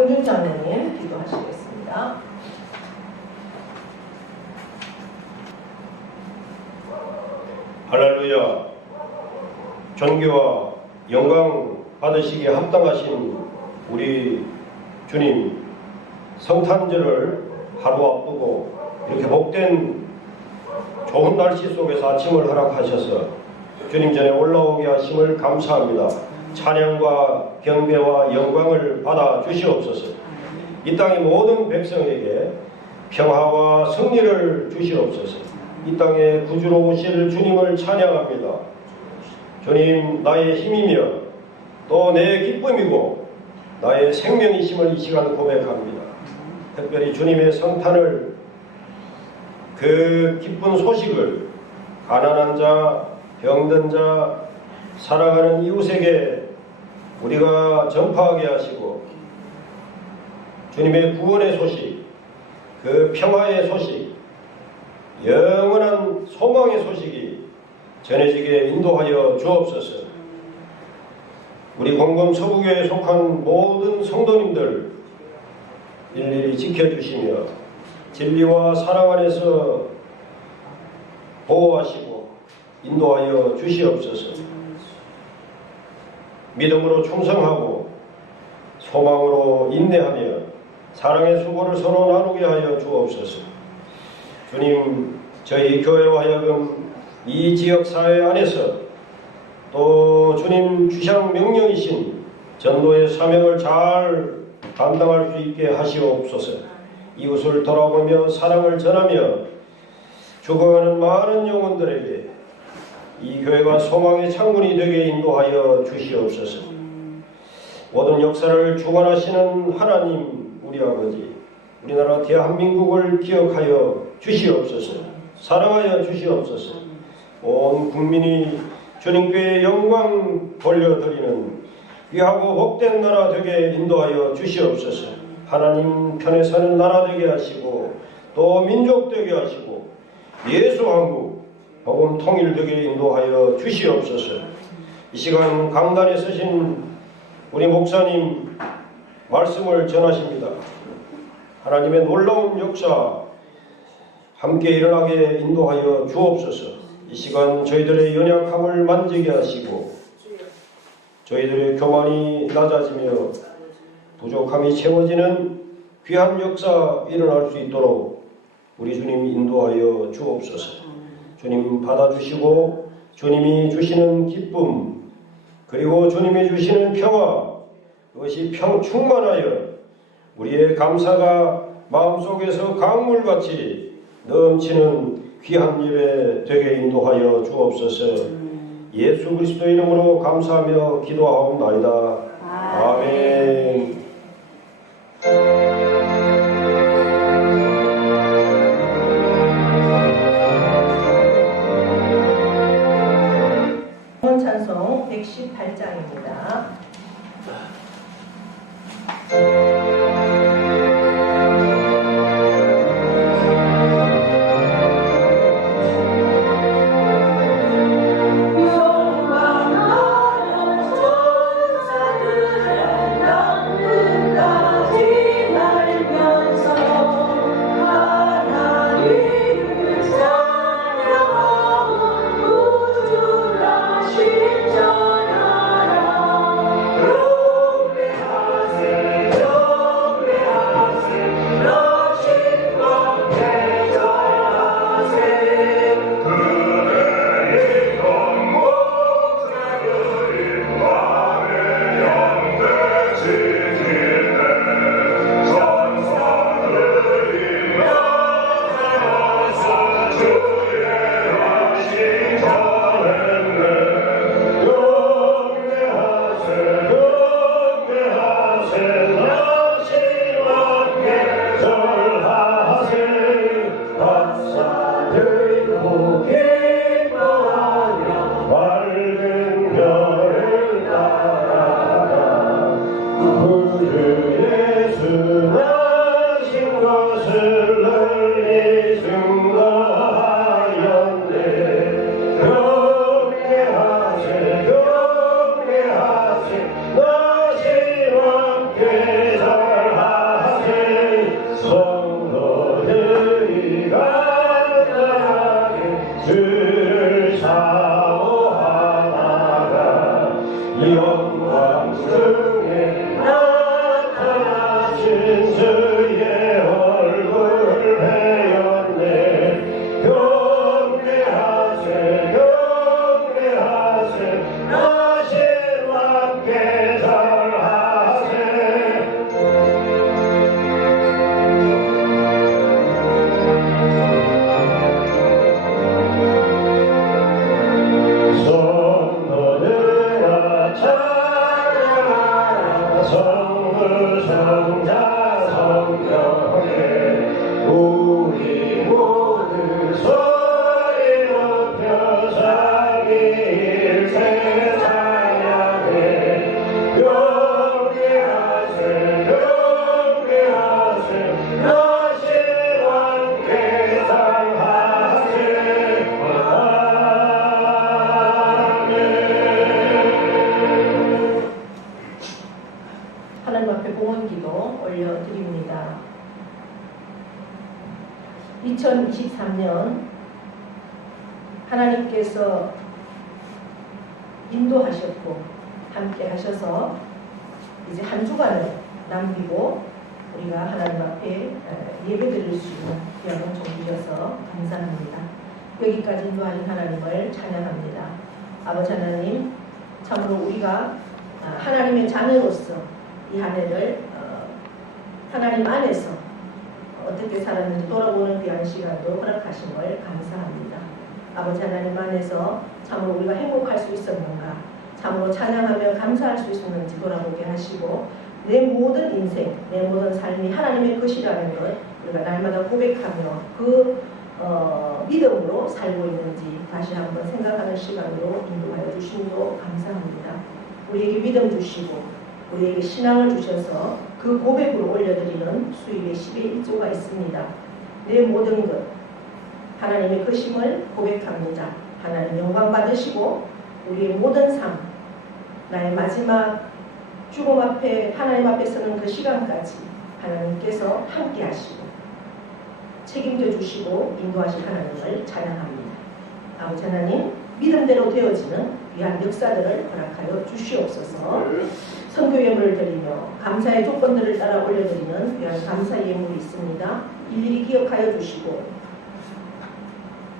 박용준 장로님 기도하시겠습니다. 할렐루야. 존귀와 영광 받으시기에 합당하신 우리 주님 성탄절을 하루 앞두고 이렇게 복된 좋은 날씨 속에서 아침을 허락하셔서 주님 전에 올라오게 하심을 감사합니다. 찬양과 경배와 영광을 받아 주시옵소서. 이 땅의 모든 백성에게 평화와 승리를 주시옵소서. 이 땅에 구주로 오실 주님을 찬양합니다. 주님, 나의 힘이며 또 내 기쁨이고 나의 생명이심을 이 시간 고백합니다. 특별히 주님의 성탄을, 그 기쁜 소식을 가난한 자, 병든 자, 살아가는 이웃에게 우리가 전파하게 하시고 주님의 구원의 소식, 그 평화의 소식, 영원한 소망의 소식이 전해지게 인도하여 주옵소서. 우리 공금 서부교회에 속한 모든 성도님들 일일이 지켜주시며 진리와 사랑 안에서 보호하시고 인도하여 주시옵소서. 믿음으로 충성하고 소망으로 인내하며 사랑의 수고를 서로 나누게 하여 주옵소서. 주님, 저희 교회로 하여금 이 지역사회 안에서 또 주님 주상 명령이신 전도의 사명을 잘 감당할 수 있게 하시옵소서. 이웃을 돌아보며 사랑을 전하며 죽어가는 많은 영혼들에게 이 교회가 소망의 창문이 되게 인도하여 주시옵소서. 모든 역사를 주관하시는 하나님 우리 아버지, 우리나라 대한민국을 기억하여 주시옵소서. 사랑하여 주시옵소서. 온 국민이 주님께 영광 돌려드리는 귀하고 복된 나라 되게 인도하여 주시옵소서. 하나님 편에 서는 나라 되게 하시고 또 민족 되게 하시고 예수 한국 복음 통일되게 인도하여 주시옵소서. 이 시간 강단에 서신 우리 목사님 말씀을 전하십니다. 하나님의 놀라운 역사 함께 일어나게 인도하여 주옵소서. 이 시간 저희들의 연약함을 만지게 하시고 저희들의 교만이 낮아지며 부족함이 채워지는 귀한 역사 일어날 수 있도록 우리 주님 인도하여 주옵소서. 주님 받아주시고 주님이 주시는 기쁨 그리고 주님이 주시는 평화, 그것이 충만하여 우리의 감사가 마음속에서 강물같이 넘치는 귀한 예배 되게 인도하여 주옵소서. 예수 그리스도 이름으로 감사하며 기도하옵나이다. 아멘. 찬송 118장입니다. 영광하는 천사들의 영광 주의 얼굴 배웠네. 경배하세 경배하세 나신 왕께 절하세. 성도들아 찬양하라. 성부 성자 성령에 우리 모두 소리 높여 자기 일생 찬양해. 경배하세 경배하세 나신 왕께 절하세. 하나님 앞에 공헌기도 올려드립니다. 2023년 하나님께서 인도하셨고 함께 하셔서 이제 한 주간을 남기고 우리가 하나님 앞에 예배드릴 수 있는 귀한 종 주셔서 감사합니다. 여기까지 인도하신 하나님을 찬양합니다. 아버지 하나님, 참으로 우리가 하나님의 자녀로서 이 한 해를 하나님 안에서 어떻게 살았는지 돌아보는 귀한 시간도 허락하신 걸 감사합니다. 아버지 하나님 안에서 참으로 우리가 행복할 수 있었는가, 참으로 찬양하며 감사할 수 있었는지 돌아보게 하시고 내 모든 인생, 내 모든 삶이 하나님의 것이라는 것 우리가 날마다 고백하며 그 믿음으로 살고 있는지 다시 한번 생각하는 시간으로 인도하여 주심도 감사합니다. 우리에게 믿음 주시고 우리에게 신앙을 주셔서 그 고백으로 올려드리는 수입의 10의 1조가 있습니다. 내 모든 것 하나님의 것임을 고백합니다. 하나님 영광 받으시고 우리의 모든 삶, 나의 마지막 죽음 앞에 하나님 앞에 서는 그 시간까지 하나님께서 함께 하시고 책임져 주시고 인도하신 하나님을 찬양합니다. 아버지 하나님, 믿음대로 되어지는 귀한 역사들을 허락하여 주시옵소서. 선교 예물을 드리며 감사의 조건들을 따라 올려드리는 귀한 감사 예물이 있습니다. 일일이 기억하여 주시고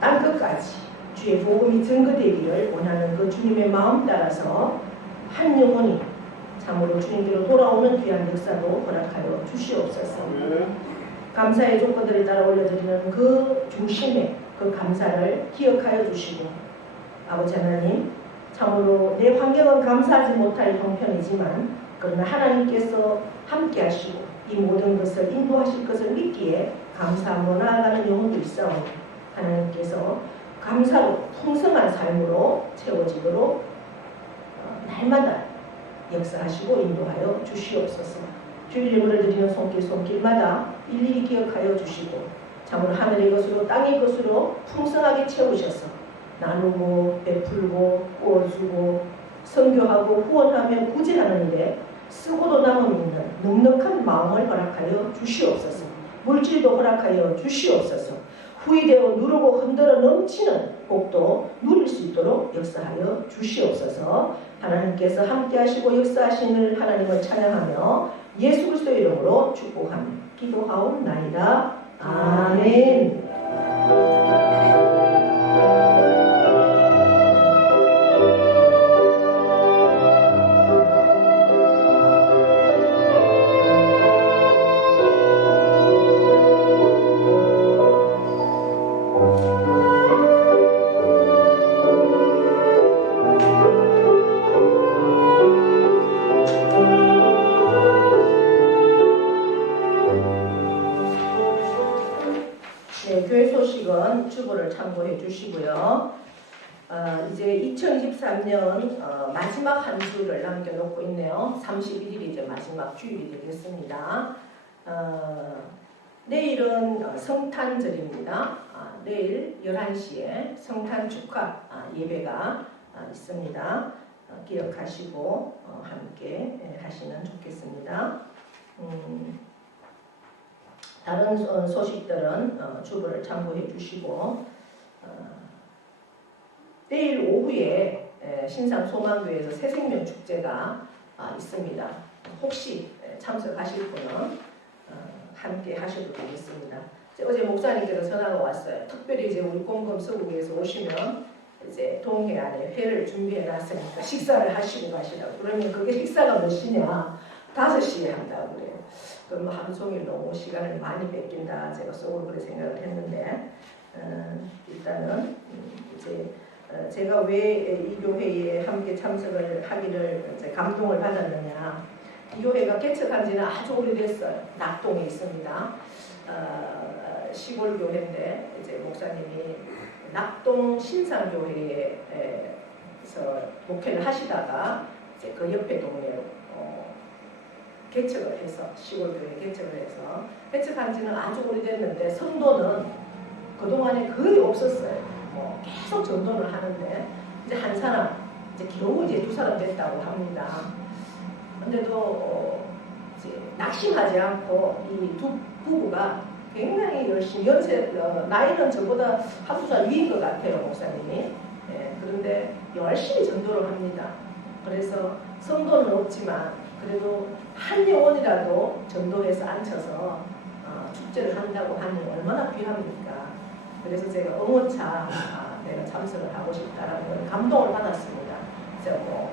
땅끝까지 주의 복음이 증거되기를 원하는 그 주님의 마음 따라서 한 영혼이 참으로 주님께로 돌아오는 귀한 역사도 허락하여 주시옵소서. 감사의 조건들을 따라 올려드리는 그 중심에 그 감사를 기억하여 주시고 아버지 하나님, 참으로 내 환경은 감사하지 못할 형편이지만 그러나 하나님께서 함께 하시고 이 모든 것을 인도하실 것을 믿기에 감사함으로 나아가는 영혼도 있사오니 하나님께서 감사로 풍성한 삶으로 채워지도록 날마다 역사하시고 인도하여 주시옵소서. 주일 예물을 드리는 손길마다 일일이 기억하여 주시고 참으로 하늘의 것으로 땅의 것으로 풍성하게 채우셔서 나누고 베풀고 꾸어주고 선교하고 후원하며 구제하는 일에 쓰고도 남음 있는 넉넉한 마음을 허락하여 주시옵소서. 물질도 허락하여 주시옵소서. 후이되어 누르고 흔들어 넘치는 복도 누릴 수 있도록 역사하여 주시옵소서. 하나님께서 함께 하시고 역사하시는 하나님을 찬양하며 예수 그리스도의 이름으로 축복하며 기도하옵나이다. 아멘. 주보를 참고해 주시고요. 이제 2023년 마지막 한 주를 남겨놓고 있네요. 31일이 이제 마지막 주일이 되겠습니다. 내일은 성탄절입니다. 내일 11시에 성탄 축하 예배가 있습니다. 기억하시고 함께 하시면 좋겠습니다. 다른 소식들은 주보를 참고해 주시고 내일 오후에 신상 소망교회에서 새생명 축제가 있습니다. 혹시 참석하실 분은 함께 하셔도 되겠습니다. 어제 목사님께서 전화가 왔어요. 특별히 이제 우리 공검서국에서 오시면 이제 동해안에 회를 준비해 놨으니까 식사를 하시고 가시라고. 그러면 그게 식사가 몇 시냐? 5시에 한다고 그래요. 그럼 하루 종일 너무 시간을 많이 뺏긴다. 제가 속으로 그렇게 생각을 했는데 일단은 이제 제가 왜 이 교회에 함께 참석을 하기를 이제 감동을 받았느냐. 이 교회가 개척한 지는 아주 오래됐어요. 낙동에 있습니다. 시골 교회인데 이제 목사님이 낙동 신상교회에서 목회를 하시다가 이제 그 옆에 동네로 개척을 해서 시골 교회 개척을 해서 개척한 지는 아주 오래됐는데 성도는 그동안에 거의 없었어요. 뭐 계속 전도를 하는데 이제 한 사람 이제 겨우 이제 2사람 됐다고 합니다. 근데도 이제 낙심하지 않고 이 두 부부가 굉장히 열심히 나이는 저보다 한 2살 위인 것 같아요 목사님이. 그런데 열심히 전도를 합니다. 그래서 성도는 없지만 그래도 한 영혼이라도 전도해서 앉혀서 축제를 한다고 하니 얼마나 귀합니까. 그래서 제가 응원차 내가 참석을 하고 싶다라는 감동을 받았습니다. 그래서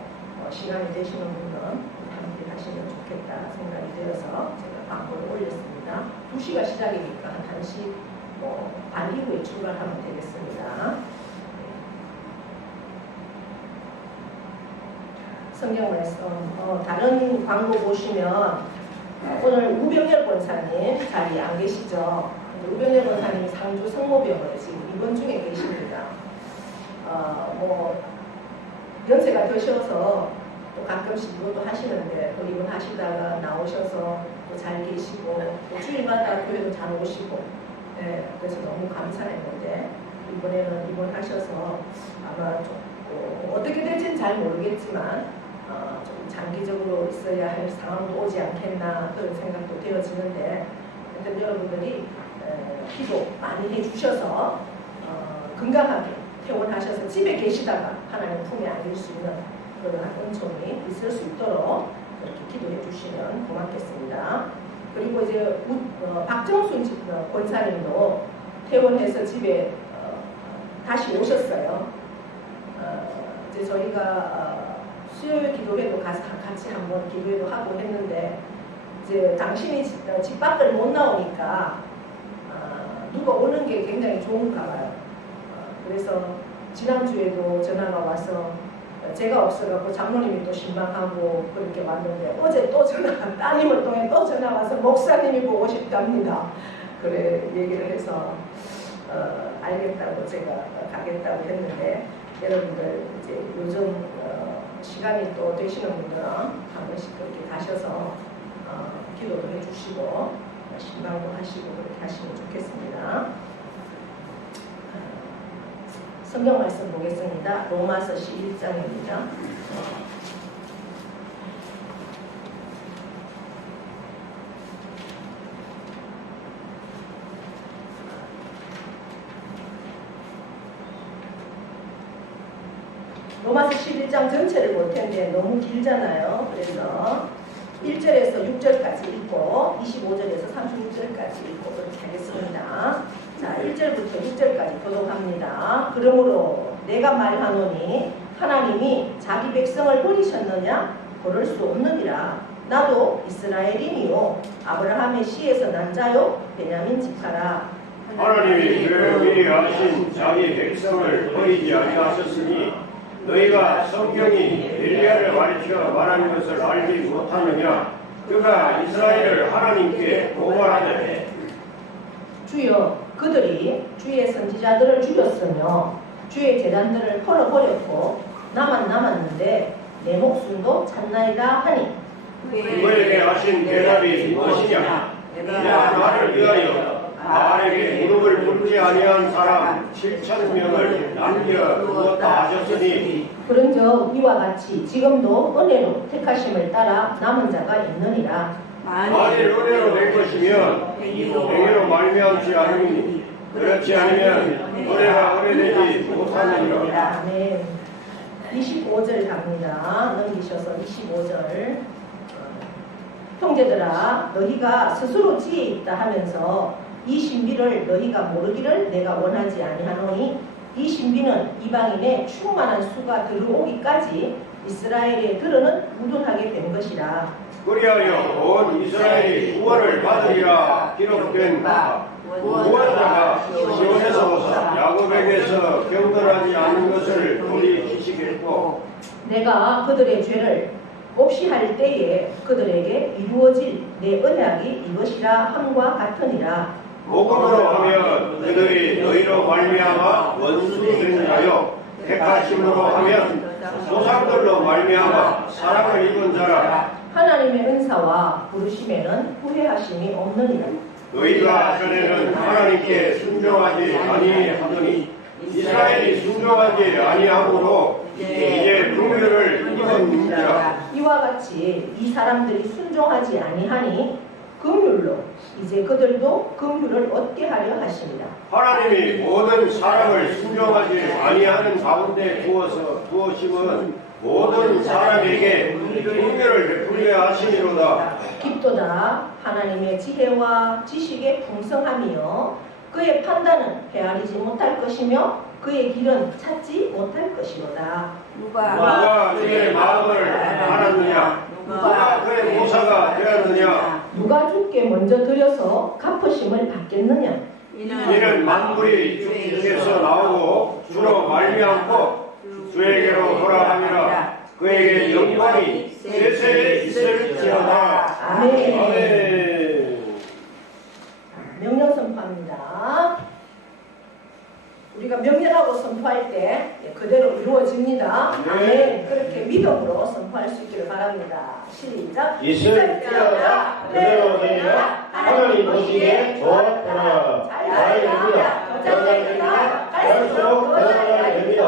시간이 되시는 분은 함께 하시면 좋겠다 생각이 되어서 제가 광고를 올렸습니다. 2시가 시작이니까 한 1시 반 이후에 출발하면 되겠습니다. 성경 말씀 다른 광고 보시면 오늘 우병열 권사님 자리에 안 계시죠? 우병열 권사님이 상주 성모병원에 지금 입원 중에 계십니다. 연세가 드셔서 또 가끔씩 이것도 하시는데 또 입원하시다가 나오셔서 또 잘 계시고 또 주일마다 교회도 잘 오시고 그래서 너무 감사했는데 이번에는 입원하셔서 아마 좀 어떻게 될지는 잘 모르겠지만 좀 장기적으로 있어야 할 상황도 오지 않겠나 그런 생각도 되어지는데 하여튼 여러분들이 기도 많이 해주셔서 건강하게 퇴원하셔서 집에 계시다가 하나님 품에 안길 수 있는 그런 은총이 있을 수 있도록 그렇게 기도해 주시면 고맙겠습니다. 그리고 이제 박정순 권사님도 퇴원해서 집에 다시 오셨어요. 이제 저희가 수요일 기도회도 가서 같이 한번 기도회도 하고 했는데 이제 당신이 집 밖을 못 나오니까 누가 오는 게 굉장히 좋은가 봐요. 그래서 지난주에도 전화가 와서 제가 없어갖고 장로님이 또 실망하고 그렇게 왔는데 어제 또 따님을 통해 또 전화 와서 목사님이 보고 싶답니다. 그래 얘기를 해서 알겠다고 제가 가겠다고 했는데 여러분들 이제 요즘 시간이 또 되시는 분들은 한 번씩 그렇게 가셔서 기도도 해주시고 신방도 하시고 그렇게 하시면 좋겠습니다. 성경 말씀 보겠습니다. 로마서 11장입니다. 로마서 11장 전체를 볼 텐데 너무 길잖아요. 그래서 1절에서 6절까지 읽고 25절에서 36절까지 읽고 그렇게 하겠습니다. 자, 1절부터 6절까지 교독합니다. 그러므로 내가 말하노니 하나님이 자기 백성을 버리셨느냐? 그럴 수 없느니라. 나도 이스라엘인이요 아브라함의 씨에서 난 자요 베냐민 지파라. 하나님이 그를 위하신 자기 백성을 버리지 아니하셨으니 너희가 성경이 엘리야를 가르쳐 말하는 것을 알지 못하느냐? 그가 이스라엘을 하나님께 고발하되 주여 그들이 주의 선지자들을 죽였으며 주의 제단들을 헐어버렸고 나만 남았는데 내 목숨도 찾나이다 하니 그에게 하신 대답이 무엇이냐? 내가 나를 위하여 바알에게 무릎을 꿇지 아니한 사람 7,000명을 남겨두었다 하셨으니 그런즉 이와 같이 지금도 은혜로 택하심을 따라 남은 자가 있느니라. 만일 은혜로 된 것이면 행위로 말미암지 않으니 그렇지 않으면 은혜가 은혜되지 못하느니라. 아멘. 25절 갑니다. 넘기셔서 25절 형제들아 너희가 스스로 지혜 있다 하면서 이 신비를 너희가 모르기를 내가 원하지 아니하노니 이 신비는 이방인의 충만한 수가 들어오기까지 이스라엘에 들어는 무둔하게 된 것이라. 그리하여 온 이스라엘이 구원을 받으리라 기록된 바 구원자가 시온에서 오사 야곱에게서 경건하지 않은 것을 우리 지식했고 내가 그들의 죄를 몹시 할 때에 그들에게 이루어질 내 언약이 이것이라 함과 같으니라. 복음으로 하면 그들이 너희로 말미암아 원수 되느냐요 택하심으로 하면 조상들로 말미암아 사랑을 입은 자라. 하나님의 은사와 부르심에는 후회하심이 없느니라. 너희가 전에는 하나님께 순종하지 아니하더니 이스라엘이 순종하지 아니하므로 이제 긍휼을 입었느니라. 이와 같이 이 사람들이 순종하지 아니하니 긍휼로 이제 그들도 긍휼을 얻게 하려 하십니다. 하나님이 모든 사람을 순종하지 아니하는 가운데 두어심은 모든 사람에게 긍휼을 베풀려 하시니로다. 깊도다 하나님의 지혜와 지식의 풍성함이요 그의 판단은 헤아리지 못할 것이며 그의 길은 찾지 못할 것이로다. 누가 그의 마음을 알았느냐? 누가 그의 모사가 되었느냐? 누가 주께 먼저 드려서 갚으심을 받겠느냐? 이는 만물이 주께서 나오고 주로 말미암고 주에게로 돌아가니라. 그에게 영광이 세세에 있을지어다. 아멘. 아멘. 명령 선포합니다. 우리가 명령하고 선포할 때 그대로 이루어집니다. 네. 아멘. 그렇게 믿음으로 선포할 수 있기를 바랍니다. 시작. 있을 때마다 그대로 되리라. 하나님 보시기에 좋았구나. 잘 됩니다. 더 잘 됩니다. 갈수록 더 잘 됩니다.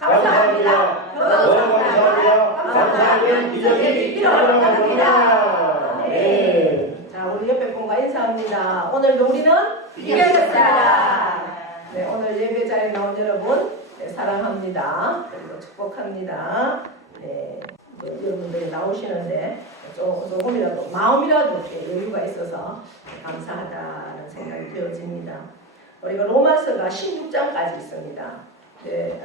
감사합니다. 더 감사합니다. 감사하는 기적이 일어납니다. 네. 자, 우리 옆에 분과 인사합니다. 오늘도 우리는 이겼습니다. 네, 오늘 예배 자리에 나온 여러분 네, 사랑합니다. 그리고 축복합니다. 네, 여러분들이 나오시는데 조금이라도 마음이라도 이렇게 여유가 있어서 감사하다는 생각이 되어집니다. 우리가 로마서가 16장까지 있습니다. 네,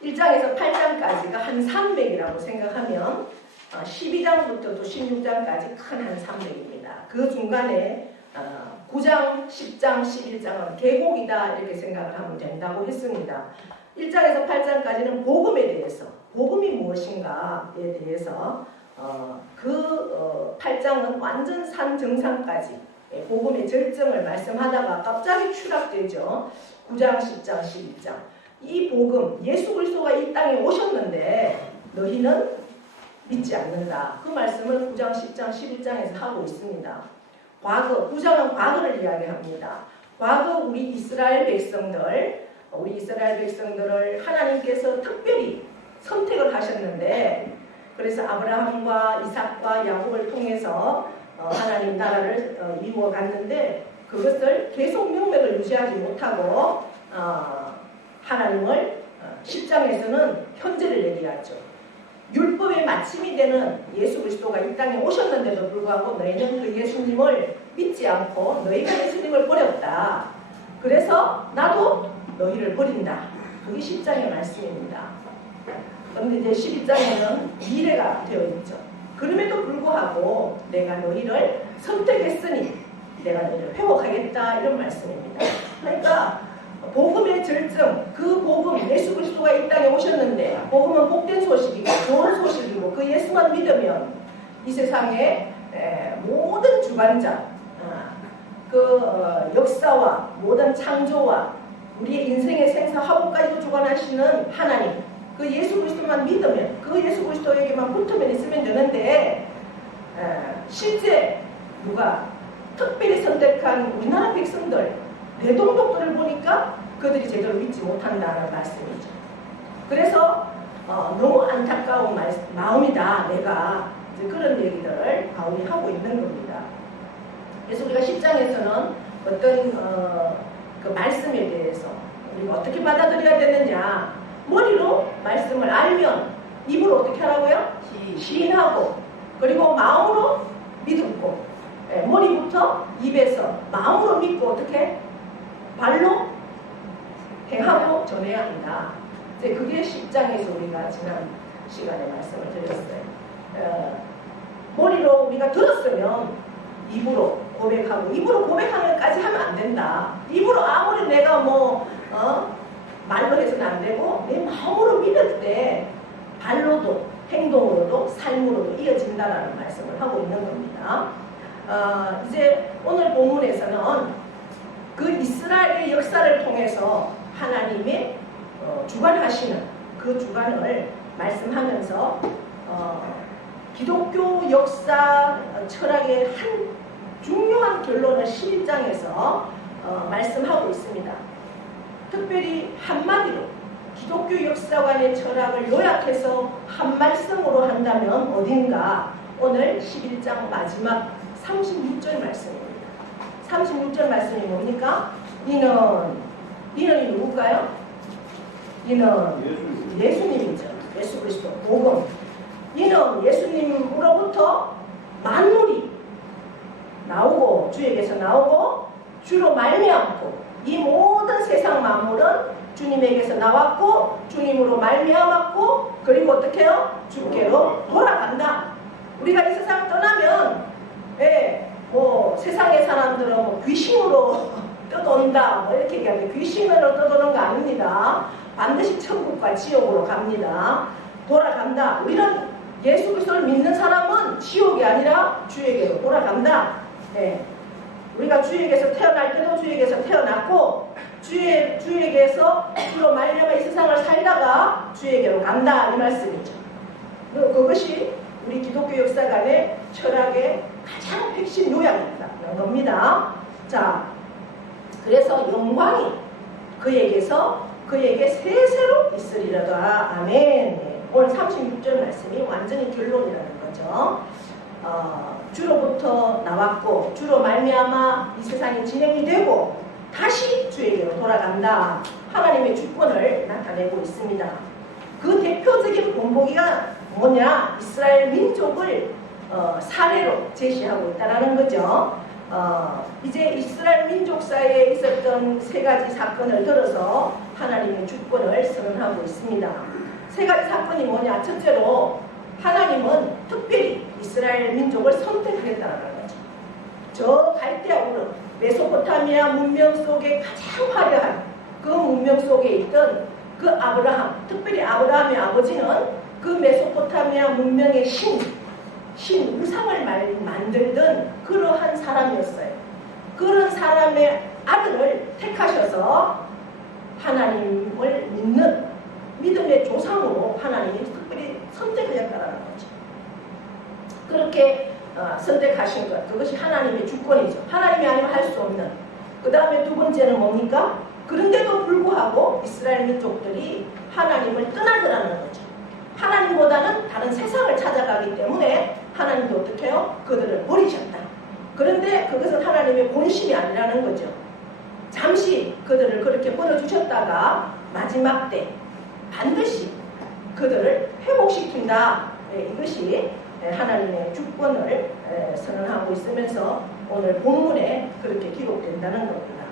1장에서 8장까지가 한 300이라고 생각하면 12장부터 또 16장까지 큰 한 300입니다. 그 중간에 9장, 10장, 11장은 계곡이다 이렇게 생각을 하면 된다고 했습니다. 1장에서 8장까지는 복음에 대해서 복음이 무엇인가에 대해서 8장은 완전 산 정상까지 복음의 절정을 말씀하다가 갑자기 추락되죠. 9장, 10장, 11장 이 복음 예수 그리스도가 이 땅에 오셨는데 너희는 믿지 않는다. 그 말씀을 9장, 10장, 11장에서 하고 있습니다. 과거, 9장은 과거를 이야기합니다. 과거 우리 이스라엘 백성들을 하나님께서 특별히 선택을 하셨는데 그래서 아브라함과 이삭과 야곱을 통해서 하나님 나라를 이루어 갔는데 그것을 계속 명맥을 유지하지 못하고 하나님을 10장에서는 현재를 얘기하죠. 율법의 마침이 되는 예수 그리스도가 이 땅에 오셨는데도 불구하고 너희는 그 예수님을 믿지 않고 너희가 예수님을 버렸다. 그래서 나도 너희를 버린다. 그게 10장의 말씀입니다. 그런데 이제 12장에는 미래가 되어 있죠. 그럼에도 불구하고 내가 너희를 선택했으니 내가 너희를 회복하겠다 이런 말씀입니다. 그러니까 복음의 절정, 그 복음, 예수 그리스도가 이 땅에 오셨는데 복음은 복된 소식이고 좋은 소식이고 그 예수만 믿으면 이 세상의 모든 주관자, 역사와 모든 창조와 우리의 인생의 생사화복까지도 주관하시는 하나님, 그 예수 그리스도만 믿으면 그 예수 그리스도에게만 붙으면 있으면 되는데 실제 누가 특별히 선택한 우리나라 백성들 대동독들을 보니까 그들이 제대로 믿지 못한다는 말씀이죠. 그래서 너무 안타까운 마음이다. 내가 그런 얘기들을 바울이 하고 있는 겁니다. 그래서 우리가 10장에서는 어떤 그 말씀에 대해서 우리가 어떻게 받아들여야 되느냐, 머리로 말씀을 알면 입으로 어떻게 하라고요? 시인하고, 그리고 마음으로 믿고, 머리부터 입에서 마음으로 믿고 어떻게 발로 행하고 전해야 한다. 이제 그게 10장에서 우리가 지난 시간에 말씀을 드렸어요. 머리로 우리가 들었으면 입으로 고백하고, 입으로 고백하는까지 하면 안 된다. 입으로 아무리 내가 말로 해서는 안 되고 내 마음으로 믿을 때 발로도 행동으로도 삶으로도 이어진다라는 말씀을 하고 있는 겁니다. 이제 오늘 본문에서는 그 이스라엘의 역사를 통해서 하나님의 주관하시는 그 주관을 말씀하면서 기독교 역사 철학의 한 중요한 결론을 11장에서 말씀하고 있습니다. 특별히 한마디로 기독교 역사관의 철학을 요약해서 한 말씀으로 한다면 어딘가 오늘 11장 마지막 36절 말씀입니다. 36절 말씀이 뭡니까? 이는 누굴까요? 이는 예수님이죠. 예수 그리스도 복음. 이는 예수님으로부터 만물이 나오고 주에게서 나오고 주로 말미암고 이 모든 세상 만물은 주님에게서 나왔고 주님으로 말미암았고 그리고 어떻게 해요? 주께로 돌아간다. 우리가 이 세상 떠나면 세상의 사람들은 귀신으로 떠돈다 이렇게 얘기하는데 귀신으로 떠도는 거 아닙니다. 반드시 천국과 지옥으로 갑니다. 돌아간다. 우리는 예수 그리스도를 믿는 사람은 지옥이 아니라 주에게로 돌아간다. 우리가 주에게서 태어날 때도 주에게서 태어났고 주에게서 주로 말미암아 이 세상을 살다가 주에게로 간다 이 말씀이죠. 그것이 우리 기독교 역사관의 철학의 가장 핵심 요약이라는 겁니다. 자, 그래서 영광이 그에게 세세로 있으리라다. 아멘. 오늘 36절 말씀이 완전히 결론이라는 거죠. 주로부터 나왔고 주로 말미암아 이 세상이 진행이 되고 다시 주에게로 돌아간다. 하나님의 주권을 나타내고 있습니다. 그 대표적인 본보기가 뭐냐? 이스라엘 민족을 사례로 제시하고 있다는 거죠. 이제 이스라엘 민족사에 있었던 세 가지 사건을 들어서 하나님의 주권을 선언하고 있습니다. 세 가지 사건이 뭐냐? 첫째로 하나님은 특별히 이스라엘 민족을 선택했다는 거죠. 저 갈대아우르 메소포타미아 문명 속에 가장 화려한 그 문명 속에 있던 그 아브라함, 특별히 아브라함의 아버지는 그 메소포타미아 문명의 신 우상을 만들던 그러한 사람이었어요. 그런 사람의 아들을 택하셔서 하나님을 믿는 믿음의 조상으로 하나님이 특별히 선택하셨다는 거죠. 그렇게 선택하신 것, 그것이 하나님의 주권이죠. 하나님이 아니면 할 수 없는. 그 다음에 두 번째는 뭡니까? 그런데도 불구하고 이스라엘 민족들이 하나님을 떠나더라는 거죠. 하나님보다는 다른 세상을 찾아가기 때문에 하나님도 어떻게 해요? 그들을 버리셨다. 그런데 그것은 하나님의 본심이 아니라는 거죠. 잠시 그들을 그렇게 버려주셨다가 마지막 때 반드시 그들을 회복시킨다. 이것이 하나님의 주권을 선언하고 있으면서 오늘 본문에 그렇게 기록된다는 겁니다.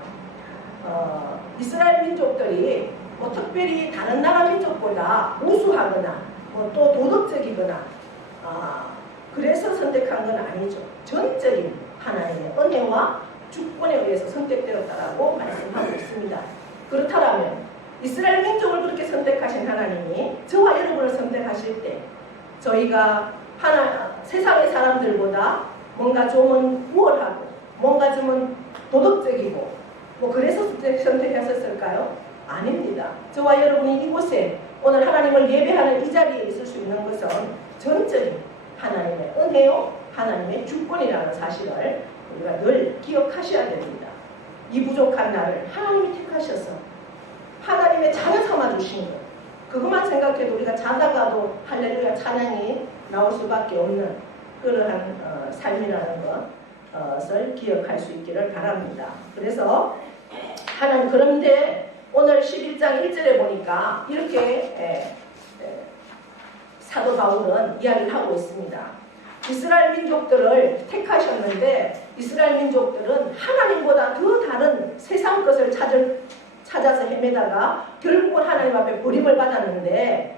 이스라엘 민족들이 특별히 다른 나라 민족보다 우수하거나 또 도덕적이거나 그래서 선택한 건 아니죠. 전적인 하나님의 은혜와 주권에 의해서 선택되었다라고 말씀하고 있습니다. 그렇다면 이스라엘 민족을 그렇게 선택하신 하나님이 저와 여러분을 선택하실 때 저희가 세상의 사람들보다 뭔가 좀은 우월하고 뭔가 좀은 도덕적이고 그래서 선택하셨을까요? 아닙니다. 저와 여러분이 이곳에 오늘 하나님을 예배하는 이 자리에 있을 수 있는 것은 전적인 하나님의 은혜요 하나님의 주권이라는 사실을 우리가 늘 기억하셔야 됩니다. 이 부족한 나를 하나님이 택하셔서 하나님의 자녀 삼아주신 것, 그것만 생각해도 우리가 자다가도 할렐루야 찬양이 나올 수밖에 없는 그러한 삶이라는 것을 기억할 수 있기를 바랍니다. 그래서 하나님, 그런데 오늘 11장 1절에 보니까 이렇게 사도 바울은 이야기를 하고 있습니다. 이스라엘 민족들을 택하셨는데 이스라엘 민족들은 하나님보다 더 다른 세상 것을 찾아서 헤매다가 결국은 하나님 앞에 버림을 받았는데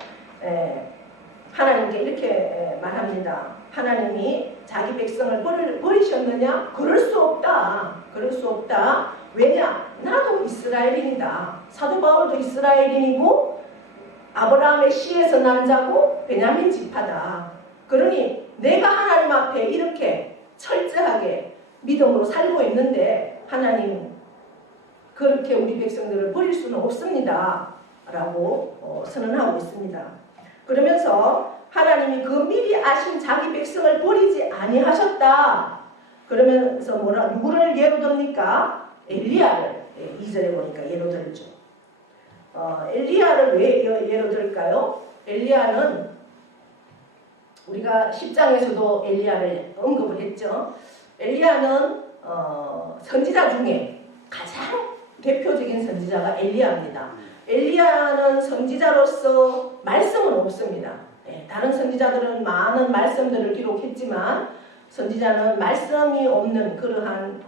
하나님께 이렇게 말합니다. 하나님이 자기 백성을 버리셨느냐? 그럴 수 없다. 그럴 수 없다. 왜냐? 나도 이스라엘인이다. 사도 바울도 이스라엘인이고 아브라함의 씨에서 난 자고 베냐민 지파다. 그러니 내가 하나님 앞에 이렇게 철저하게 믿음으로 살고 있는데 하나님 그렇게 우리 백성들을 버릴 수는 없습니다. 라고 선언하고 있습니다. 그러면서 하나님이 그 미리 아신 자기 백성을 버리지 아니하셨다. 그러면서 누구를 예로 듭니까? 엘리야를 2절에 보니까 예로 들죠. 엘리야를 왜 예로 들까요? 엘리야는 우리가 10장에서도 엘리야를 언급을 했죠. 엘리야는 선지자 중에 가장 대표적인 선지자가 엘리야입니다. 엘리야는 선지자로서 말씀은 없습니다. 다른 선지자들은 많은 말씀들을 기록했지만 선지자는 말씀이 없는 그러한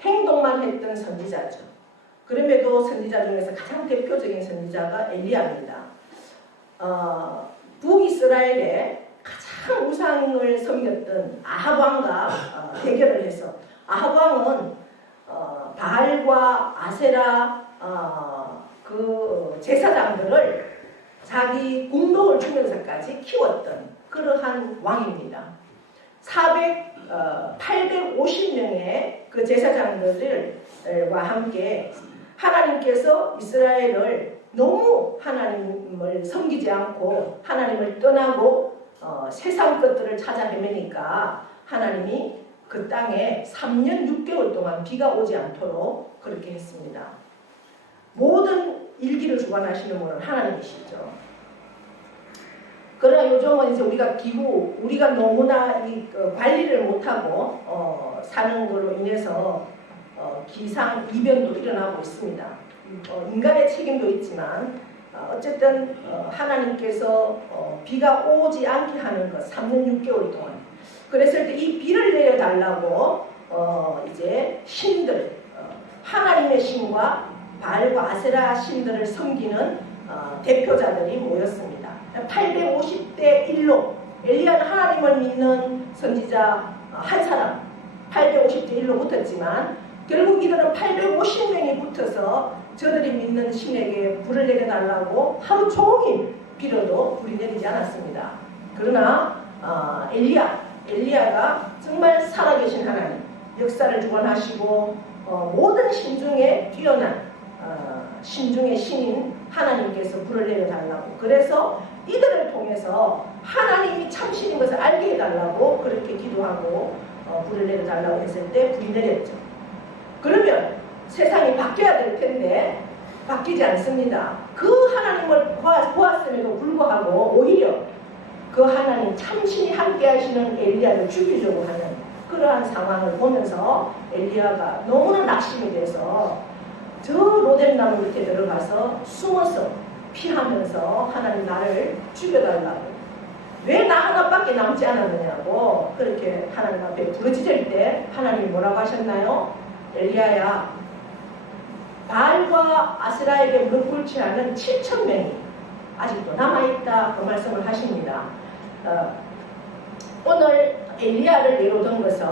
행동만 했던 선지자죠. 그럼에도 선지자 중에서 가장 대표적인 선지자가 엘리야입니다. 북이스라엘에 가장 우상을 섬겼던 아합 왕과 대결을 해서 아합 왕은 바알과 아세라 그 제사장들을 자기 공덕을 주면서까지 키웠던 그러한 왕입니다. 850명의 그 제사장들과 함께 하나님께서 이스라엘을 너무 하나님을 섬기지 않고 하나님을 떠나고 세상 것들을 찾아 헤매니까 하나님이 그 땅에 3년 6개월 동안 비가 오지 않도록 그렇게 했습니다. 모든 일기를 주관하시는 분은 하나님이시죠. 그러나 요즘은 이제 우리가 너무나 관리를 못하고 사는 걸로 인해서 기상 이변도 일어나고 있습니다. 인간의 책임도 있지만 어쨌든 하나님께서 비가 오지 않게 하는 것 3년 6개월 동안 그랬을 때 이 비를 내려달라고 이제 신들 하나님의 신과 바알과 아세라 신들을 섬기는 대표자들이 모였습니다. 850대 1로 엘리야는 하나님을 믿는 선지자 한 사람 850대 1로 붙었지만 결국 이들은 850명이 붙어서 저들이 믿는 신에게 불을 내려달라고 하루 종일 빌어도 불이 내리지 않았습니다. 그러나 엘리야가 정말 살아계신 하나님, 역사를 주관하시고 모든 신 중에 뛰어난 신 중의 신인 하나님께서 불을 내려달라고 그래서 이들을 통해서 하나님이 참신인 것을 알게 해달라고 그렇게 기도하고 불을 내려달라고 했을 때 불이 내렸죠. 그러면 세상이 바뀌어야 될 텐데 바뀌지 않습니다. 그 하나님을 보았음에도 불구하고 오히려 그 하나님 참신이 함께 하시는 엘리야를 죽이려고 하는 그러한 상황을 보면서 엘리야가 너무나 낙심이 돼서 저 로뎀나무 밑에 들어가서 숨어서 피하면서 하나님 나를 죽여달라고 왜 나 하나밖에 남지 않았느냐고 그렇게 하나님 앞에 부르짖을 때 하나님이 뭐라고 하셨나요? 엘리야야 바알과 아세라에게 무릎 꿇지 않은 7,000명이 아직도 남아있다 그 말씀을 하십니다. 오늘 엘리야를 예로든 것은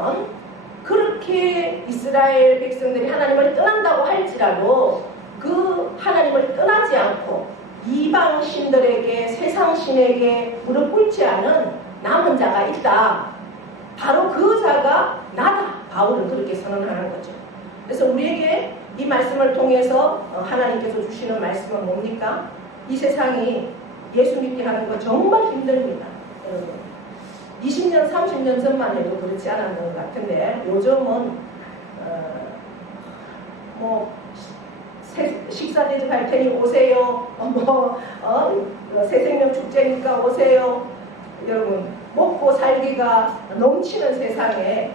그렇게 이스라엘 백성들이 하나님을 떠난다고 할지라도 그 하나님을 떠나지 않고 이방 신들에게 세상 신에게 무릎 꿇지 않은 남은 자가 있다. 바로 그 자가 나다. 바울은 그렇게 선언하는 거죠. 그래서 우리에게 이 말씀을 통해서 하나님께서 주시는 말씀은 뭡니까? 이 세상이 예수 믿게 하는 거 정말 힘듭니다. 여러분 20년 30년 전만 해도 그렇지 않았는 것 같은데 요즘은 식사 대접할 테니 오세요. 새생명 축제니까 오세요. 여러분 먹고 살기가 넘치는 세상에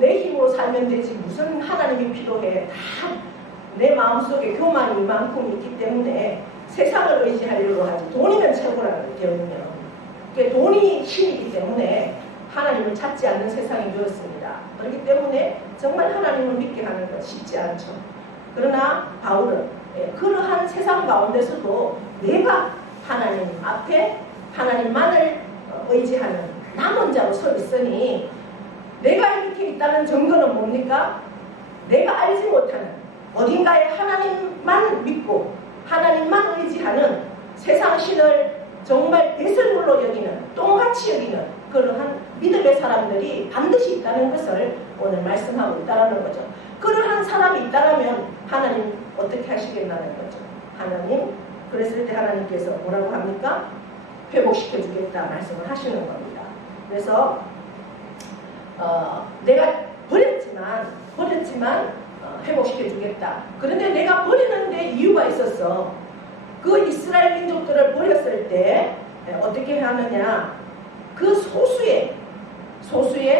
내 힘으로 살면 되지 무슨 하나님이 필요해. 다 내 마음속에 교만이 이만큼 있기 때문에 세상을 의지하려고 하지. 돈이면 최고라는 되거든요. 그게 돈이 힘이기 때문에 하나님을 찾지 않는 세상이 되었습니다. 그렇기 때문에 정말 하나님을 믿게 하는 건 쉽지 않죠. 그러나 바울은 그러한 세상 가운데서도 내가 하나님 앞에 하나님만을 의지하는 남은 자로 서 있으니, 내가 이렇게 있다는 증거는 뭡니까? 내가 알지 못하는 어딘가에 하나님만 믿고 하나님만 의지하는 세상 신을 정말 배설물로 여기는, 똥같이 여기는 그러한 믿음의 사람들이 반드시 있다는 것을 오늘 말씀하고 있다는 거죠. 그러한 사람이 있다면 하나님 어떻게 하시겠다는 거죠. 하나님, 그랬을 때 하나님께서 뭐라고 합니까? 회복시켜 주겠다 말씀을 하시는 겁니다. 그래서 내가 버렸지만 회복시켜 주겠다. 그런데 내가 버리는데 이유가 있었어. 그 이스라엘 민족들을 버렸을 때 어떻게 하느냐, 그 소수의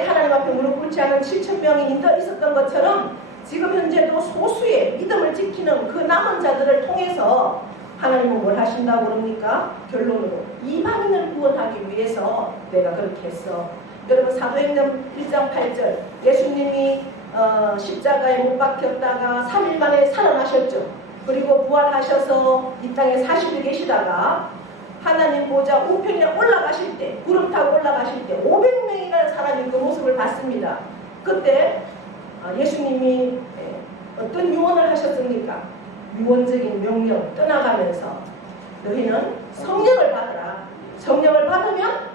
하나님 앞에 무릎 꿇지 않은 7,000명이 있었던 것처럼 지금 현재도 소수의 믿음을 지키는 그 남은 자들을 통해서 하나님은 뭘 하신다고 그럽니까? 결론으로 이방인을 구원하기 위해서 내가 그렇게 했어. 여러분, 사도행전 1장 8절 예수님이 십자가에 못 박혔다가 3일 만에 살아나셨죠. 그리고 부활하셔서 이 땅에 40일 계시다가 하나님 보좌 우편에 올라가실 때, 구름 타고 올라가실 때 500명이라는 사람이 그 모습을 봤습니다. 그때 예수님이 어떤 유언을 하셨습니까? 유언적인 명령, 떠나가면서 너희는 성령을 받으라. 성령을 받으면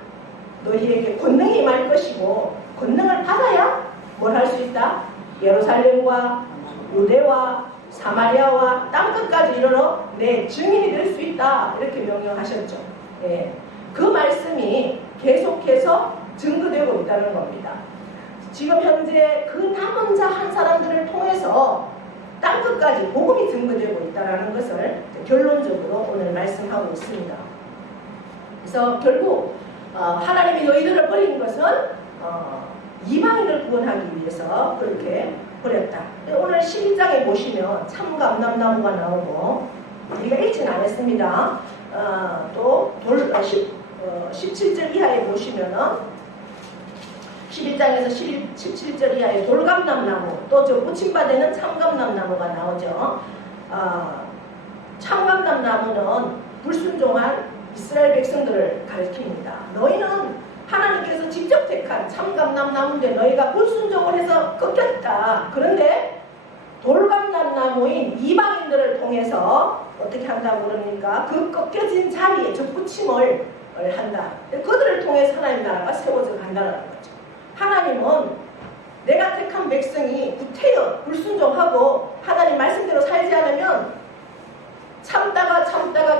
너희에게 권능이 임할 것이고, 권능을 받아야 뭘 할 수 있다? 예루살렘과 유대와 사마리아와 땅끝까지 이르러 내 증인이 될 수 있다. 이렇게 명령하셨죠. 예. 그 말씀이 계속해서 증거되고 있다는 겁니다. 지금 현재 그 남은 자 한 사람들을 통해서 땅끝까지 복음이 증거되고 있다는 것을 결론적으로 오늘 말씀하고 있습니다. 그래서 결국 하나님이 너희들을 버린 것은 이방인을 구원하기 위해서 그렇게 버렸다. 오늘 12장에 보시면 참감람나무가 나오고, 우리가 읽지는 않았습니다. 또 17절 이하에 보시면은 11장에서 17절 이하에 돌감람나무, 또 저 붙임바되는 참감람나무가 나오죠. 참감람나무는 불순종한 이스라엘 백성들을 가리킵니다. 너희는 하나님께서 직접 택한 참감람나무인데 너희가 불순종을 해서 꺾였다. 그런데 돌감람나무인 이방인들을 통해서 어떻게 한다고 그럽니까? 그 꺾여진 자리에 접붙임을 한다. 그들을 통해서 하나님 나라가 세워져 간다는 거죠. 하나님은 내가 택한 백성이 구태여 불순종하고 하나님 말씀대로 살지 않으면 참다가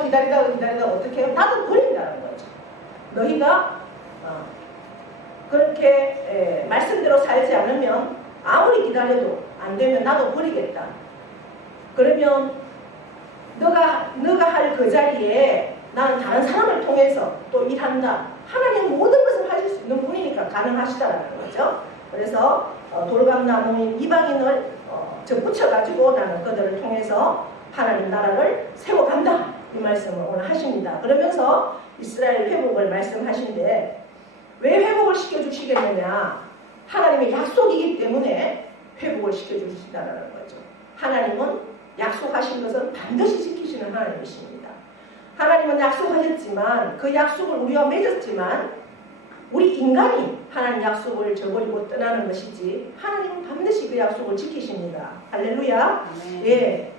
기다리다가 어떻게 해요? 나도 버린다는 거죠. 너희가 그렇게 말씀대로 살지 않으면 아무리 기다려도 안 되면 나도 버리겠다. 그러면 너가 할 그 자리에 나는 다른 사람을 통해서 또 일한다. 하나님은 모든 것을 하실 수 있는 분이니까 가능하시다라는 거죠. 그래서 돌감나무인 이방인을 접붙여가지고 나는 그들을 통해서 하나님 나라를 세워간다. 이 말씀을 오늘 하십니다. 그러면서 이스라엘 회복을 말씀하신데, 왜 회복을 시켜주시겠느냐? 하나님의 약속이기 때문에 회복을 시켜주신다는 거죠. 하나님은 약속하신 것은 반드시 지키시는 하나님이십니다. 하나님은 약속하셨지만, 그 약속을 우리와 맺었지만 우리 인간이 하나님 약속을 저버리고 떠나는 것이지 하나님은 반드시 그 약속을 지키십니다. 할렐루야. 예.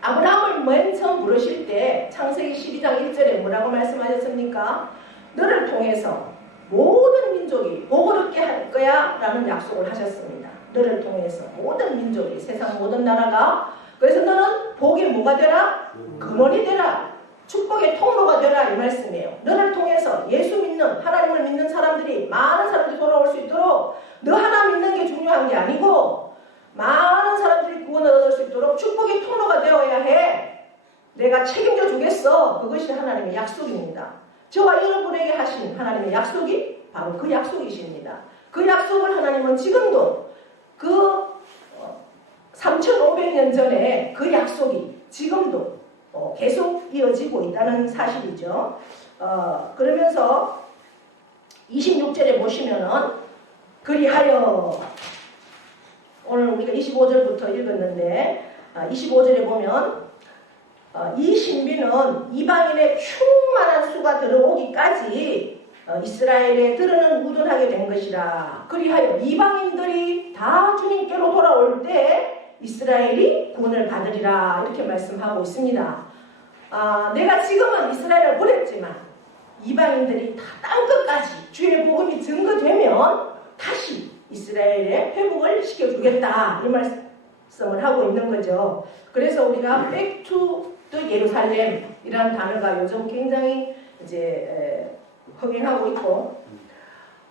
아브라함을 맨 처음 부르실 때 창세기 12장 1절에 뭐라고 말씀하셨습니까? 너를 통해서 모든 민족이 복을 얻게 할 거야 라는 약속을 하셨습니다. 너를 통해서 모든 민족이, 세상 모든 나라가, 그래서 너는 복의 뭐가 되라? 근원이 되라. 축복의 통로가 되라. 이 말씀이에요. 너를 통해서 예수 믿는, 하나님을 믿는 사람들이, 많은 사람들이 돌아올 수 있도록 너 하나 믿는 게 중요한 게 아니고 많은 사람들이 구원을 얻을 수 있도록 축복의 통로가 되어야 해. 내가 책임져 주겠어. 그것이 하나님의 약속입니다. 저와 여러분에게 하신 하나님의 약속이 바로 그 약속이십니다. 그 약속을 하나님은 지금도 그 3,500년 전에 그 약속이 지금도 계속 이어지고 있다는 사실이죠. 그러면서 26절에 보시면은 그리하여 오늘 우리가 25절부터 읽었는데 25절에 보면 이 신비는 이방인의 충만한 수가 들어오기까지 이스라엘에 들어는 우둔하게 된 것이라. 그리하여 이방인들이 다 주님께로 돌아올 때 이스라엘이 구원을 받으리라 이렇게 말씀하고 있습니다. 내가 지금은 이스라엘을 보냈지만 이방인들이 다 땅끝까지 주의 복음이 증거되면 다시 이스라엘의 회복을 시켜주겠다 이 말씀을 하고 있는 거죠. 그래서 우리가 Back to the 예루살렘이라는 단어가 요즘 굉장히 이제 흥행하고 있고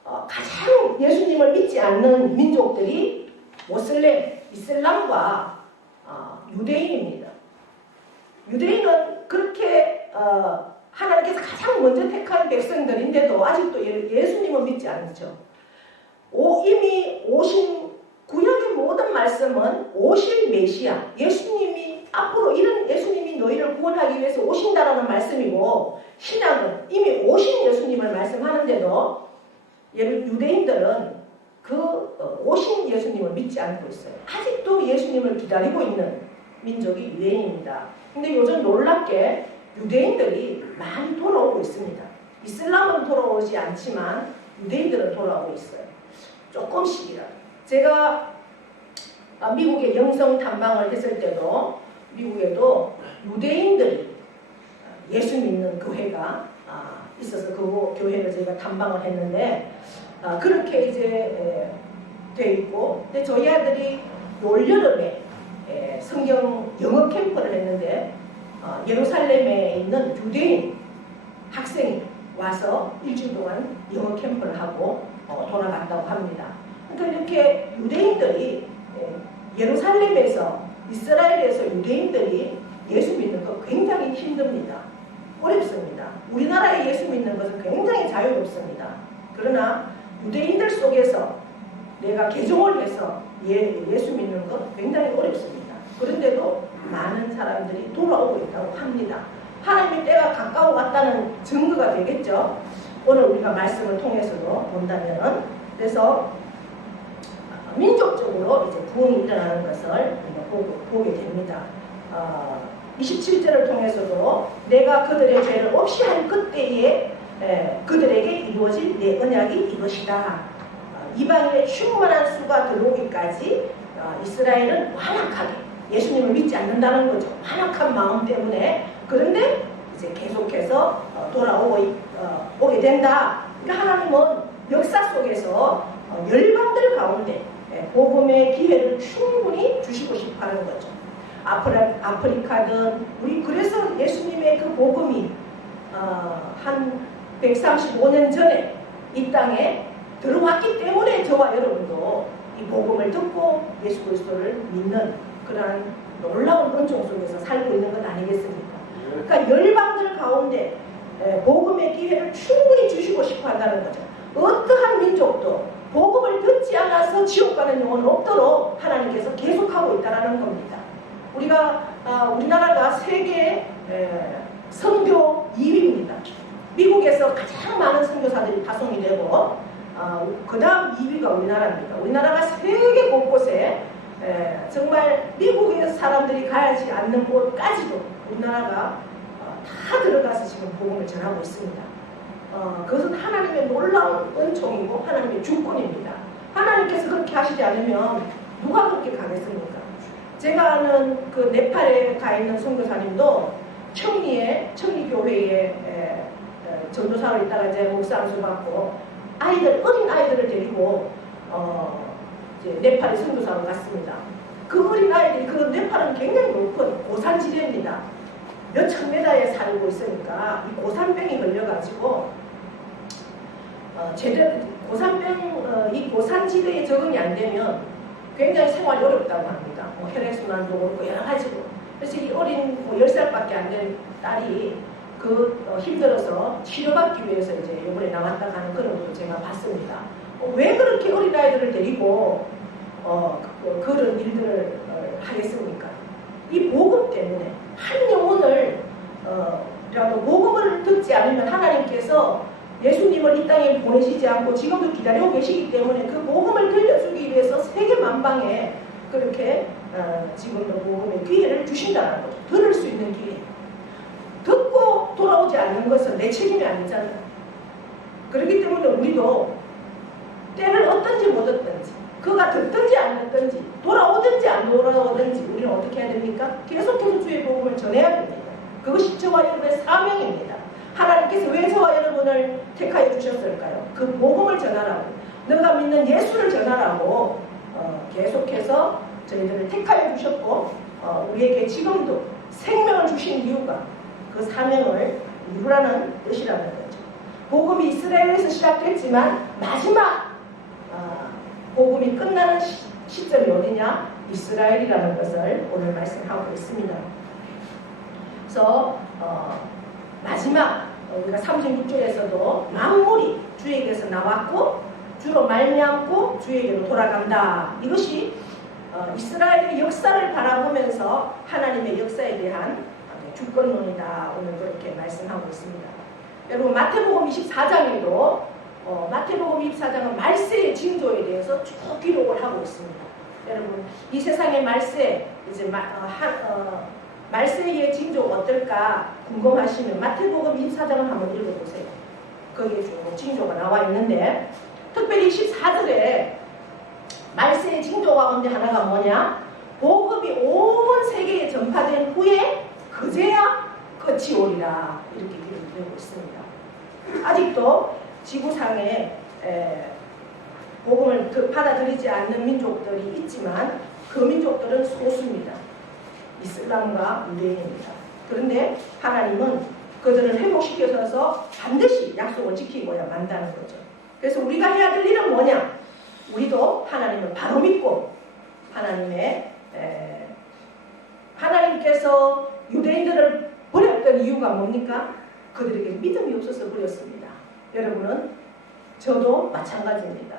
가장 예수님을 믿지 않는 민족들이 모슬렘, 이슬람과 유대인입니다. 유대인은 그렇게 하나님께서 가장 먼저 택한 백성들인데도 아직도 예수님을 믿지 않죠. 이미 오신 구약의 모든 말씀은 오실 메시아, 예수님이 앞으로 이런 예수님이 너희를 구원하기 위해서 오신다라는 말씀이고, 신약은 이미 오신 예수님을 말씀하는데도 유대인들은 그 오신 예수님을 믿지 않고 있어요. 아직도 예수님을 기다리고 있는 민족이 유대인입니다. 근데 요즘 놀랍게 유대인들이 많이 돌아오고 있습니다. 이슬람은 돌아오지 않지만 유대인들은 돌아오고 있어요. 조금씩이라도. 제가 미국에 영성 탐방을 했을 때도 미국에도 유대인들이 예수 믿는 교회가 있어서 그 교회를 저희가 탐방을 했는데 그렇게 이제 돼 있고, 근데 저희 아들이 올여름에 성경 영어 캠프를 했는데 예루살렘에 있는 유대인 학생이 와서 일주일 동안 영어 캠프를 하고 돌아갔다고 합니다. 그러니까 이렇게 유대인들이 예루살렘에서 이스라엘에서 유대인들이 예수 믿는 거 굉장히 힘듭니다. 어렵습니다. 우리나라에 예수 믿는 것은 굉장히 자유롭습니다. 그러나 유대인들 속에서 내가 개종을 해서 예수 믿는 것 굉장히 어렵습니다. 그런데도 많은 사람들이 돌아오고 있다고 합니다. 하나님의 때가 가까워 왔다는 증거가 되겠죠. 오늘 우리가 말씀을 통해서도 본다면은. 그래서 민족적으로 이제 부흥이 일어나는 것을 우리가 보게 됩니다. 27절을 통해서도 내가 그들의 죄를 없이 한 그때에 그들에게 이루어질 내 언약이 이것이다. 이방인의 충만한 수가 들어오기까지 이스라엘은 완악하게 예수님을 믿지 않는다는 거죠. 완악한 마음 때문에. 그런데 이제 계속해서 오게 된다. 그러니까 하나님은 역사 속에서 열방들 가운데 복음의 기회를 충분히 주시고 싶어 하는 거죠. 아프리카든 우리 그래서 예수님의 그 복음이 한 135년 전에 이 땅에 들어왔기 때문에 저와 여러분도 이 복음을 듣고 예수 그리스도를 믿는 그러한 놀라운 은총 속에서 살고 있는 것 아니겠습니까? 그러니까 열방들 가운데 복음의 기회를 충분히 주시고 싶어 한다는 거죠. 어떠한 민족도 복음을 듣지 않아서 지옥 가는 영혼은 없도록 하나님께서 계속하고 있다는 겁니다. 우리나라가 세계 선교 2위입니다. 미국에서 가장 많은 선교사들이 파송이 되고 그 다음 2위가 우리나라입니다. 우리나라가 세계 곳곳에 정말 미국의 사람들이 가야지 않는 곳까지도 우리나라가 다 들어가서 지금 복음을 전하고 있습니다. 그것은 하나님의 놀라운 은총이고 하나님의 주권입니다. 하나님께서 그렇게 하시지 않으면 누가 그렇게 가겠습니까? 제가 아는 그 네팔에 가 있는 선교사님도 청리교회에 전도사로 있다가 이제 목사 안수 받고 어린 아이들을 데리고 이제 네팔에 선교사로 갔습니다. 그 어린 아이들이, 그 네팔은 굉장히 높은 고산지대입니다. 몇천 메다에 살고 있으니까 이 고산병이 걸려가지고 제대로 이 고산지대에 적응이 안 되면 굉장히 생활이 어렵다고 합니다. 혈액순환도 그렇고 여러 가지로. 그래서 이 어린 10살밖에 안 된 딸이 힘들어서 치료받기 위해서 이제 이번에 나왔다 가는 그런 것도 제가 봤습니다. 왜 그렇게 어린아이들을 데리고 그런 일들을 하겠습니까? 이 복음 때문에 한 영혼을 라도 복음을 듣지 않으면 하나님께서 예수님을 이 땅에 보내시지 않고 지금도 기다리고 계시기 때문에 그 복음을 들려주기 위해서 세계 만방에 그렇게 지금도 복음의 기회를 주신다는 거죠. 들을 수 있는 기회. 듣고 돌아오지 않는 것은 내 책임이 아니잖아요. 그렇기 때문에 우리도 때를 얻든지 못 얻든지 그가 듣든지 안 듣든지 돌아오든지 안 돌아오든지 우리는 어떻게 해야 됩니까? 계속해서 주의 복음을 전해야 됩니다. 그것이 저와 여러분의 사명입니다. 하나님께서 왜 저와 여러분을 택하여 주셨을까요? 그 복음을 전하라고, 너가 믿는 예수를 전하라고 계속해서 저희들을 택하여 주셨고 우리에게 지금도 생명을 주신 이유가 그 사명을 이루라는 뜻이라는 거죠. 복음이 이스라엘에서 시작됐지만 마지막 복음이 끝나는 시점이 어디냐? 이스라엘이라는 것을 오늘 말씀하고 있습니다. 그래서 마지막 우리가 36절에서도 만물이 주에게서 나왔고 주로 말미암고 주에게로 돌아간다. 이것이 이스라엘의 역사를 바라보면서 하나님의 역사에 대한 주권론이다. 오늘 그렇게 말씀하고 있습니다. 여러분 마태복음 24장에도 마태복음 24장은 말세의 징조에 대해서 쭉 기록을 하고 있습니다. 여러분 이 세상의 말세 이제 말세의 징조가 어떨까 궁금하시면 마태복음 24장을 한번 읽어보세요. 거기에 쭉 징조가 나와 있는데 특별히 24절에 말세의 징조 가운데 하나가 뭐냐? 복음이 온 세계에 전파된 후에 그제야 끝이 오리라. 이렇게 기록이 되고 있습니다. 아직도 지구상에 복음을 받아들이지 않는 민족들이 있지만 그 민족들은 소수입니다. 이슬람과 유대인입니다. 그런데 하나님은 그들을 회복시켜서 반드시 약속을 지키고야 만다는 거죠. 그래서 우리가 해야 될 일은 뭐냐? 우리도 하나님을 바로 믿고 하나님께서 유대인들을 버렸던 이유가 뭡니까? 그들에게 믿음이 없어서 버렸습니다. 여러분은 저도 마찬가지입니다.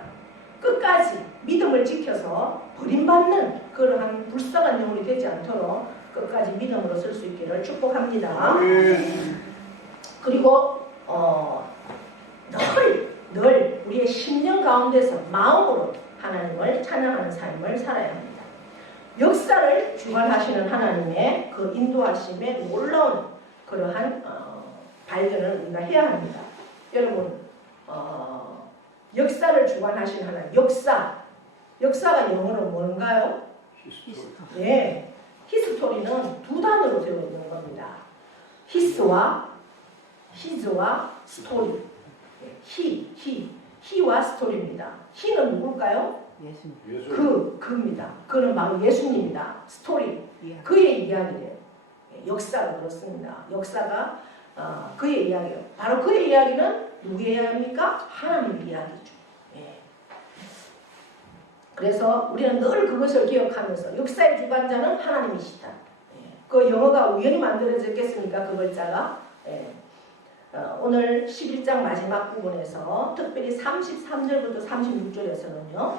끝까지 믿음을 지켜서 버림받는 그러한 불쌍한 영혼이 되지 않도록 끝까지 믿음으로 쓸 수 있기를 축복합니다. 그리고 늘 우리의 심령 가운데서 마음으로 하나님을 찬양하는 삶을 살아야 합니다. 역사를 주관하시는 하나님의 그 인도하심에 놀라운 그러한 발견을 우리가 해야 합니다. 여러분 역사를 주관하시는 하나님, 역사가 영어로 뭔가요? 네, 히스토리는 두 단어로 되어 있는 겁니다. 히스와 스토리. 히와 스토리입니다. 히는 누굴까요? 그입니다. 그는 바로 예수님입니다. 스토리, 그의 이야기래요. 역사가 그렇습니다. 역사가 그의 이야기예요. 바로 그의 이야기는 누구의 이야기입니까? 하나님의 이야기죠. 예. 그래서 우리는 늘 그것을 기억하면서 역사의 주관자는 하나님이시다. 예. 그 영어가 우연히 만들어졌겠습니까? 그 글자가. 예. 오늘 11장 마지막 부분에서 특별히 33절부터 36절에서는요.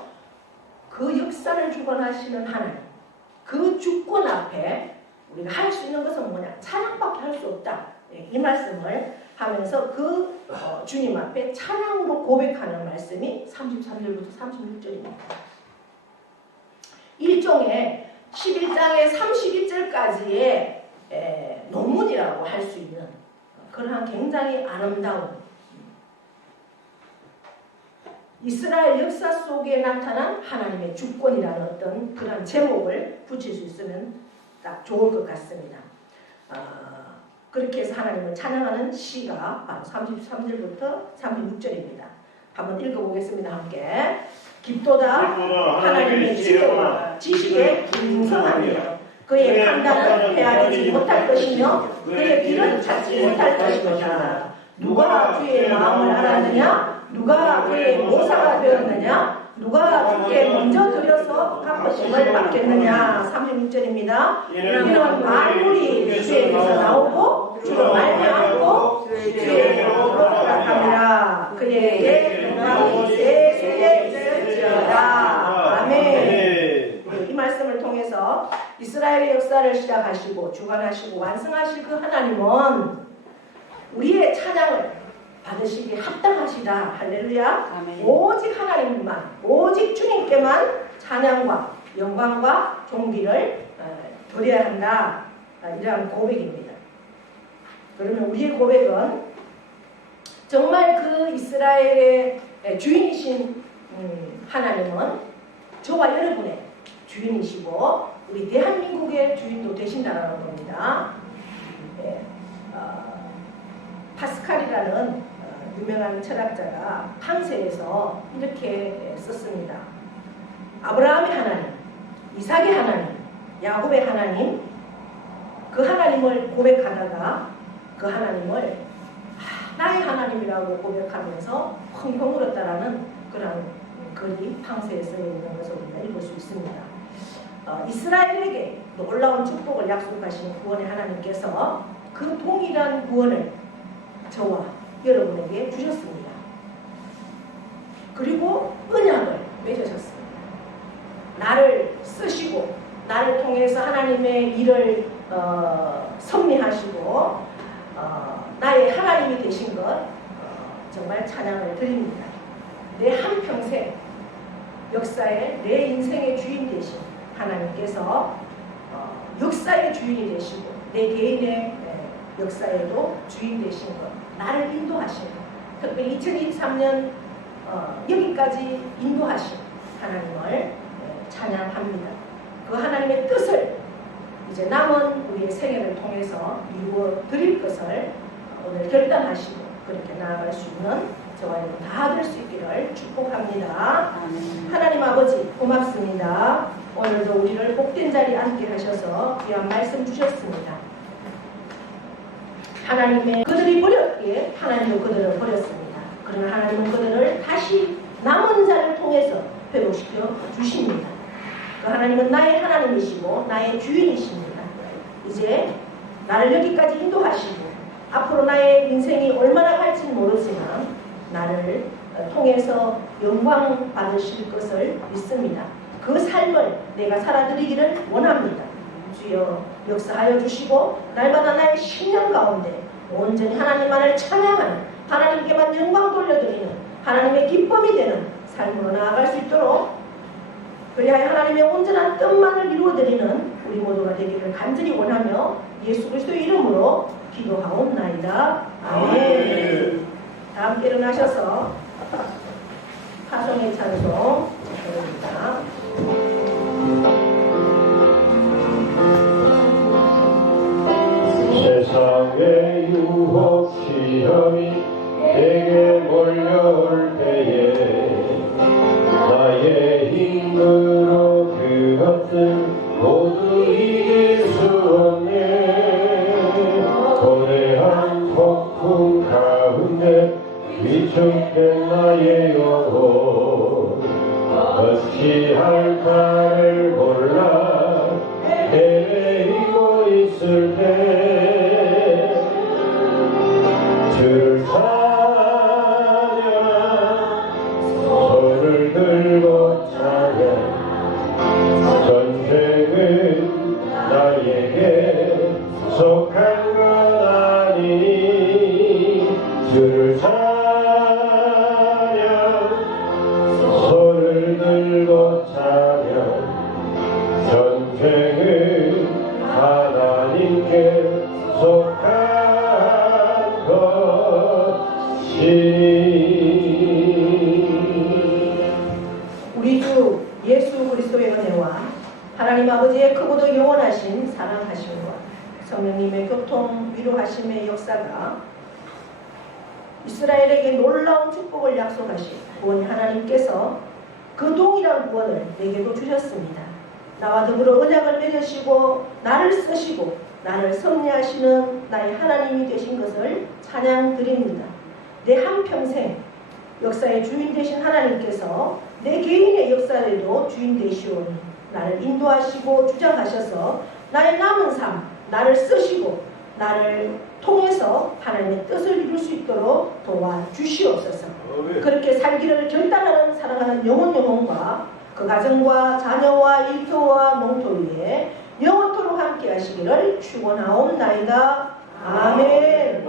그 역사를 주관하시는 하나님, 그 주권 앞에 우리가 할 수 있는 것은 뭐냐? 찬양밖에 할 수 없다. 예. 이 말씀을 하면서 그 주님 앞에 찬양으로 고백하는 말씀이 33절부터 36절입니다. 일종의 11장의 31절까지의 논문이라고 할 수 있는 그러한 굉장히 아름다운 이스라엘 역사 속에 나타난 하나님의 주권이라는 어떤 그런 제목을 붙일 수 있으면 딱 좋을 것 같습니다. 그렇게 해서 하나님을 찬양하는 시가 바로 33절부터 36절입니다. 한번 읽어보겠습니다. 함께. 깊도다 하나님의 지식에 풍성하며 그의 판단은 헤아리지 못할 것이며 그의 길은 찾지 못할 것이로다. 누가 그의 마음을 알았느냐? 누가 그의 모사가 되었느냐? 누가 그께 먼저 들여서 갚으심을 받겠느냐? 36절입니다. 이는 만물이 주에게서 나오고 주로 말미암고 주에게로 돌아갑니다. 그에게 영광이 세세에 있을지어다. 아멘. 이 말씀을 통해서 이스라엘의 역사를 시작하시고 주관하시고 완성하실 그 하나님은 우리의 찬양을 받으시기에 합당하시다. 할렐루야. 아멘. 오직 하나님만, 오직 주님께만 찬양과 영광과 존귀를 드려야 한다. 이러한 고백입니다. 그러면 우리의 고백은 정말 그 이스라엘의 주인이신 하나님은 저와 여러분의 주인이시고 우리 대한민국의 주인도 되신다는 겁니다. 네, 파스칼이라는 유명한 철학자가 판세에서 이렇게 썼습니다. 아브라함의 하나님, 이삭의 하나님, 야곱의 하나님, 그 하나님을 고백하다가 그 하나님을 나의 하나님이라고 고백하면서 펑펑 울었다라는 그런 글이 판세에 쓰여 있는 것을 우리가 읽을 수 있습니다. 이스라엘에게 놀라운 축복을 약속하신 구원의 하나님께서 그 동일한 구원을 저와 여러분에게 주셨습니다. 그리고 언약을 맺으셨습니다. 나를 쓰시고 나를 통해서 하나님의 일을 섭리하시고 나의 하나님이 되신 것 정말 찬양을 드립니다. 내 한평생 역사에 내 인생의 주인 되신 하나님께서 역사의 주인이 되시고 내 개인의 역사에도 주인 되신 것, 나를 인도하시는, 특별히 2023년 여기까지 인도하신 하나님을 찬양합니다. 그 하나님의 뜻을 이제 남은 우리의 생애를 통해서 이루어 드릴 것을 오늘 결단하시고 그렇게 나아갈 수 있는 저와 여러분 다 될 수 있기를 축복합니다. 하나님 아버지 고맙습니다. 오늘도 우리를 복된 자리에 앉게 하셔서 귀한 말씀 주셨습니다. 하나님의 그들이 버렸기에 하나님도 그들을 버렸습니다. 그러나 하나님은 그들을 다시 남은 자를 통해서 회복시켜 주십니다. 그 하나님은 나의 하나님이시고 나의 주인이십니다. 이제 나를 여기까지 인도하시고 앞으로 나의 인생이 얼마나 갈지는 모르지만 나를 통해서 영광 받으실 것을 믿습니다. 그 삶을 내가 살아드리기를 원합니다. 주여 역사하여 주시고 날마다 나의 신념 가운데 온전히 하나님만을 찬양하는, 하나님께만 영광 돌려드리는, 하나님의 기쁨이 되는 삶으로 나아갈 수 있도록 그리하여 하나님의 온전한 뜻만을 이루어드리는 우리 모두가 되기를 간절히 원하며 예수 그리스도의 이름으로 기도하옵나이다. 아멘. 다 함께 일어나셔서 파송의 찬송 드립니다. 세상의 유혹 시험이 내게 몰려올 때에 나의 힘으로 그것을 모두 이길 수 없네. 도래한 폭풍 가운데 위축된 나의 영혼 어찌 할까를 몰라 헤매이고 있을 때 주를 찬양 손을 들고 찬양 전쟁은 나에게 속한 것 아니니 주를 찬양 손을 들고 찬양 전쟁은 하나님께 속한 것이니. 우리 주 예수 그리스도의 은혜와 하나님 아버지의 크고도 영원하신 사랑하심과 성령님의 교통 위로하심의 역사가 이스라엘에게 놀라운 축복을 약속하신 구원 하나님께서 그 동일한 구원을 내게도 주셨습니다. 나와 더불어 언약을 맺으시고 나를 쓰시고 나를 섭리하시는 나의 하나님이 되신 것을 찬양드립니다. 내 한평생 역사의 주인 되신 하나님께서 내 개인의 역사에도 주인 되시오니 나를 인도하시고 주장하셔서 나의 남은 삶, 나를 쓰시고 나를 통해서 하나님의 뜻을 이룰 수 있도록 도와주시옵소서. 그렇게 살기를 결단하는 사랑하는 영혼과 그 가정과 자녀와 일터와 농토 위에 영원토록 함께 하시기를 축원하옵나이다. 아멘.